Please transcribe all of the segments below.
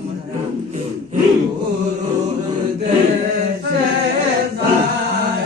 আমরা গুরুর দেশে যাই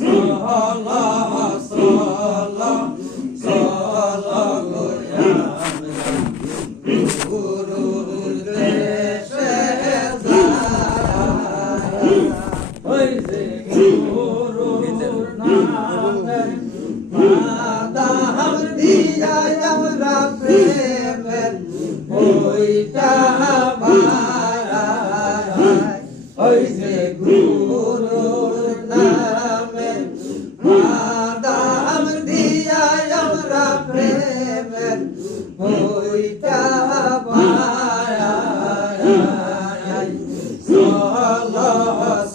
সলা সলা সলা আমরা গুরুর দেশে যাই ওই যে গুরুর নামে মাদাম দিয়া আমরা প্রেমের ওইটা ওই যে গুরুর নামে মাদাম দিয়া আমরা প্রেমের ওইটা সলা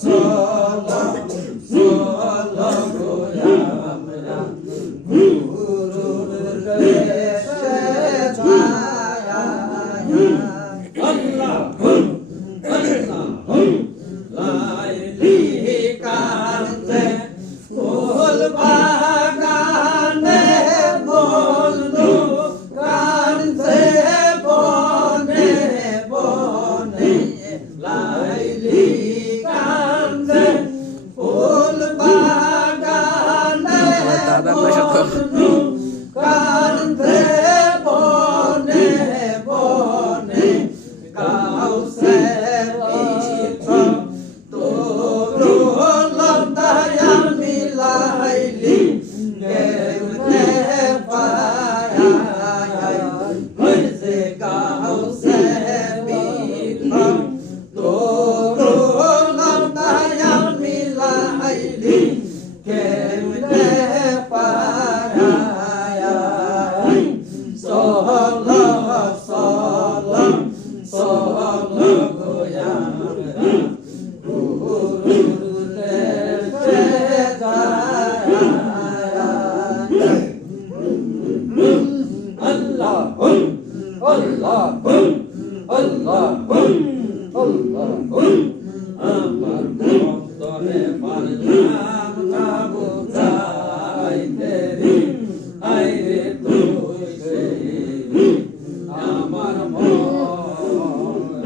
সলা সলা আমরা গুরুর দেশে যাই আল্লাহ লাইলি কান্দে ফুল বাগানে বন্ধু কান্দে বনে বনে লাইলি কান্দে ফুল বাগানে বন্ধু কান্দে বনে বনে কাউসে পিছ তোরু লতায় আমি লাইলি কেমনে পায় ওই যে কাউসে পিছ তোরু লতায় আমি লাইলি কেমনে পায় সলা সলা সলা গোয়ামরা গুরুর দেশে যাই আল্লাহ আল্লাহ আল্লাহ আল্লাহ আমার অন্তরে পারলাম না বুঝাইতে রে আইরে তুই সে আমার আমার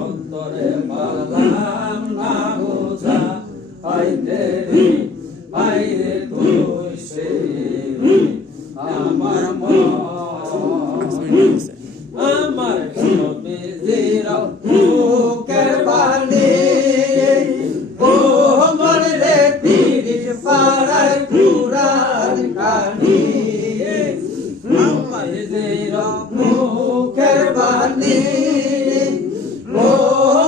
অন্তরে পারলাম না বুঝাইতে রে আইরে তুই সে আমার আমার সবেজের মুখের বাণী ও মন রে 30 পারার কুরআন কানি আমার সবেজের মুখের বাণী ও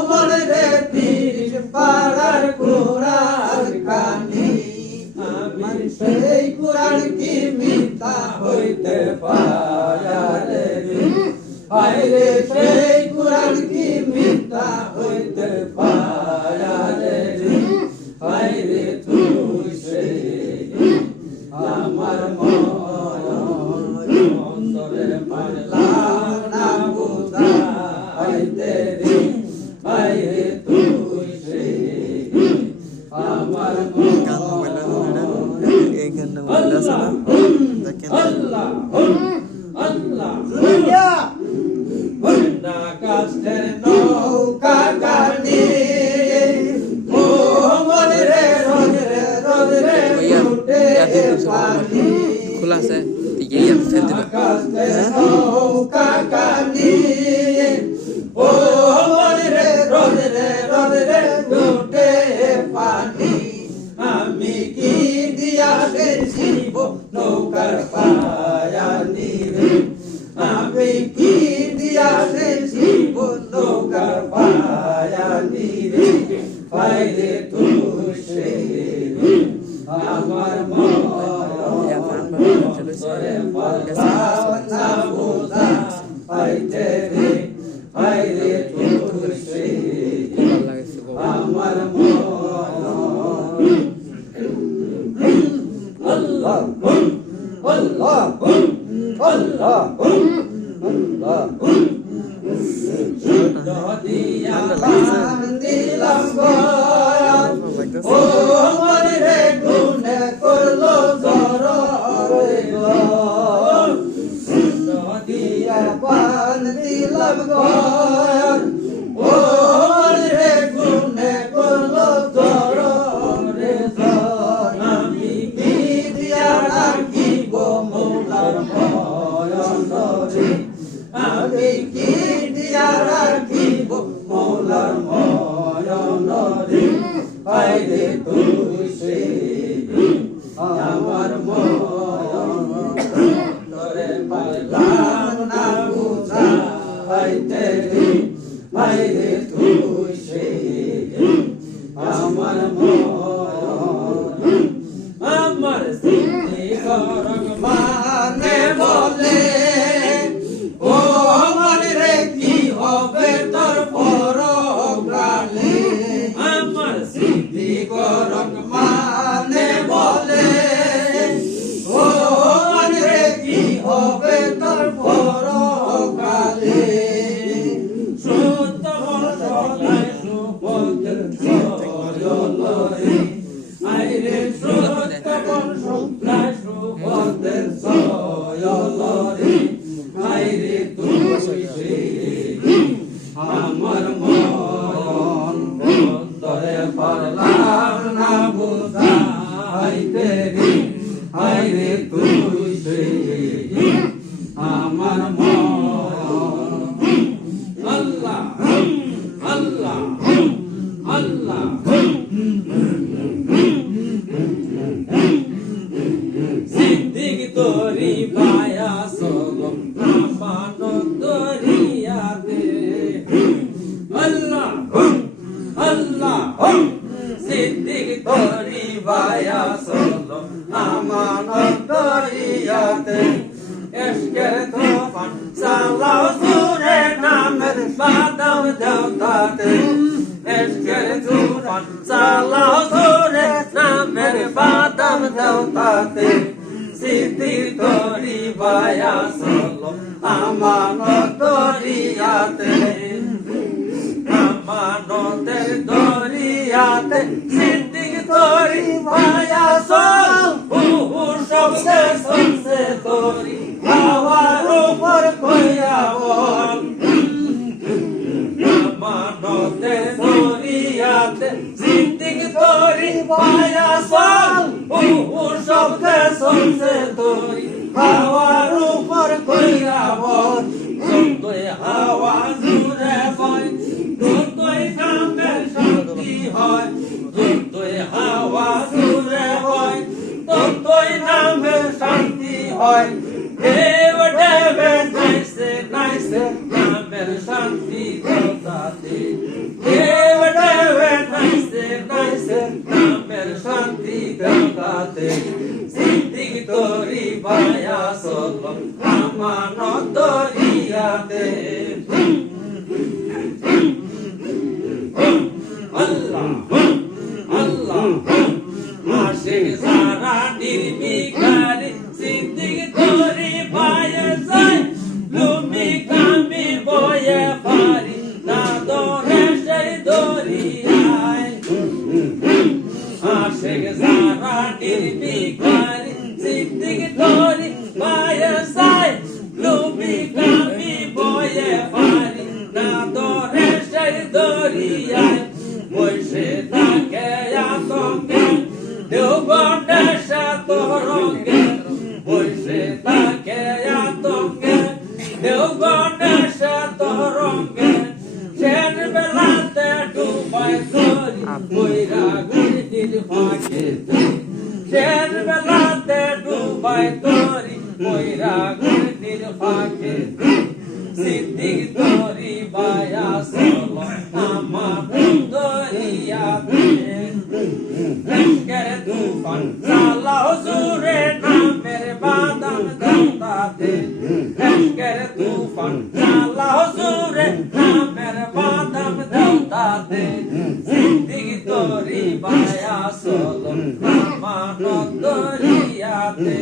মন রে 30 পারার কুরআন কানি আমি সেই কুরআন কি মিথ্যা হইতে পারে আইরে সেই কুরআন কি মিথ্যা হইতে পারে আইরে তুই সে আমার অন্তরে পারলাম না বুঝাইতে রে আইরে তুই সে আমার আল্লাহ আল্লাহ বন্যা কাষ্টের নৌকা গানি ও মন রে রোজ রে উঠে পানি খোলা আছে এই ফেল দিল কাষ্টের নৌকা গানি ও মন রে রোজ রে উঠে পানি আমি কি দিয়া শিব নৌকার পায়ানি রে আমি কি দিয়া শিব নৌকার পায়ানি রে পাইরে তুই সে আমার মরে পাল্লা বোঝা পাইতে রে পাইরে তুই সে আমার আল্লাহ আল্লাহ আল্লাহ আল্লাহ যদি আল্লাহ দিলাম ও মনে রে গুনে করলো জর যদি সব ঘর ও রে গুনে করলো তোর রে তোর আমি কি দিয়া রাখিব মৌলার ভয়ন রে আমি কি দিয়া রাখিব মৌলার ভয়ন রে আইরে তুই সে আমার ময়ন তোরে পাইলাম না বুঝাইতে রে আইরে তুই সে আমার ময়ন আমার স্মৃতি করক মানে বলে ও মন রে কি হবে তোর পরকালে আমার স্মৃতি করক মানে বলে ও মন রে কি হবে তোর পরকালে সত্য বর্ষায় সুপথের সয়ন রে আইরে সত্য বর্ষায় সুপথের সয়ন রে আইরে তুই সে আমার মন অন্তরে পারলাম না বুঝাইতে রে আইরে তুই সে আমার মন আল্লাহ আল্লাহ আল্লাহ সিদ্দিক তোরি পায়া সগম আমানত দরিয়াতে আল্লাহ আল্লাহ সিদ্দিক তোরি পায়া সগম আমানত দরিয়াতে এশকের তুফান চালাও সুরে নামের বাদাম দেওতাতে এশকের তুফান চালাও সুরে নামের বাদাম দেওতাতে সিদ্দিক তোরি বায়া সলো আমানত দরিয়াতে আমানতের দরিয়াতে সিদ্দিক তোরি বায়া সলো শব্দে শুনছে তোরি হাওয়ার উপর কইয়া বল আমানতের দরিয়াতে সিদ্দিক তোরি বায়া সলো শব্দে শুনছে তোরি হাওয়ার উপর কইয়া বল তুই হাওয়া জুড়ে বয় তুই কামের শান্তি হয় তুই হাওয়া জুড়ে বয় তুই নামের শান্তি হয় দেব দেবে নাইসে নাইসে নামের শান্তি দেবতাতে দেব দেবে নাইসে নাইসে নামের শান্তি দেবতাতে সিদ্দিক তোরি বায়া সলো আমানত দরিয়াতে আল্লাহ আল্লাহ আশিক সারা নির্বিকারী সিদ্দিক তোরি বায়া যায় লুমি কামি বয়ে পারি না দরে সেই দরিয়ায় আশিক সারা নির্বিকারী সিদ্দিক তোরি বায়া যায় লুমি কামি বয়ে পারি না দরে সেই দরিয়ায় বসে থাকে আতঙ্কে দেওবনে সে তরঙ্গে বসে থাকে আতঙ্কে দেওবনে সে তরঙ্গে শের বেলাতে ডুবায় তোরি বৈরা গুড়ির ফাঁকে শের বেলাতে ডুবায় তোরি বৈরা গুড়ির ফাঁকে সিদ্দিক তোরি বায়া সলো আমার দরিয়াতে এশকের তুফান চালাও জুড়ে নামের বাদাম দেওতাতে এশকের তুফান চালাও জুড়ে নামের বাদাম দেওতাতে সিদ্দিক তোরি বায়া সলো আমানত দরিয়াতে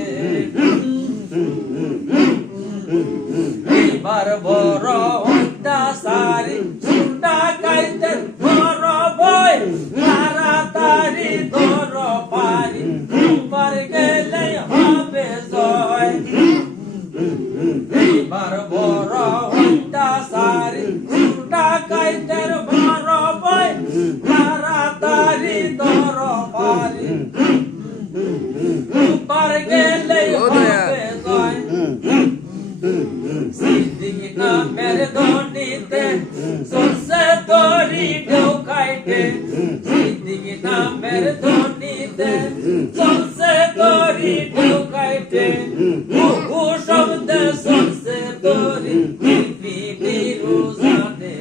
এবার বড় অত্যাচারী সুন্দা গাইতে বড় বই তাড়াতাড়ি ধর পারি উপর গেলে হবে জয় এবার বড় অত্যাচারী ও শব্দ সলসে তোরি পিপি রোজানে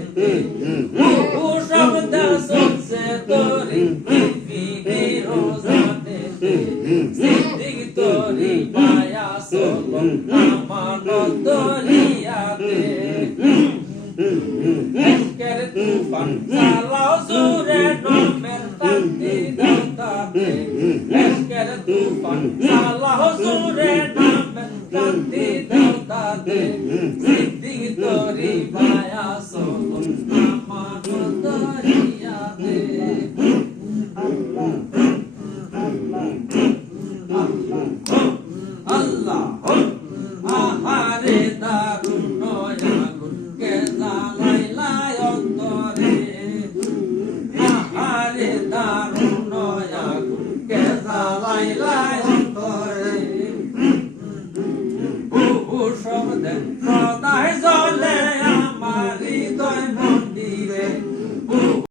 ও শব্দ সলসে তোরি পিপি রোজানে সিদ্দিক তোরি পায়া সলো আমানত দরিয়াতে এসকের তুফান সালাও সুরে নমের তান্তি দাওতাতে এসকের তুফান সালাও সুরে নমের তান্তি দাওতাতে সিদ্দিক তোরি পায়া সলো আমানত দরিয়াতে আল্লাহ আহারে দারুণ নয়াগুন কে জালাইলাই অন্তরে আহারে দারুণ নয়াগুন কে জালাইলাই অন্তরে ও শব্দে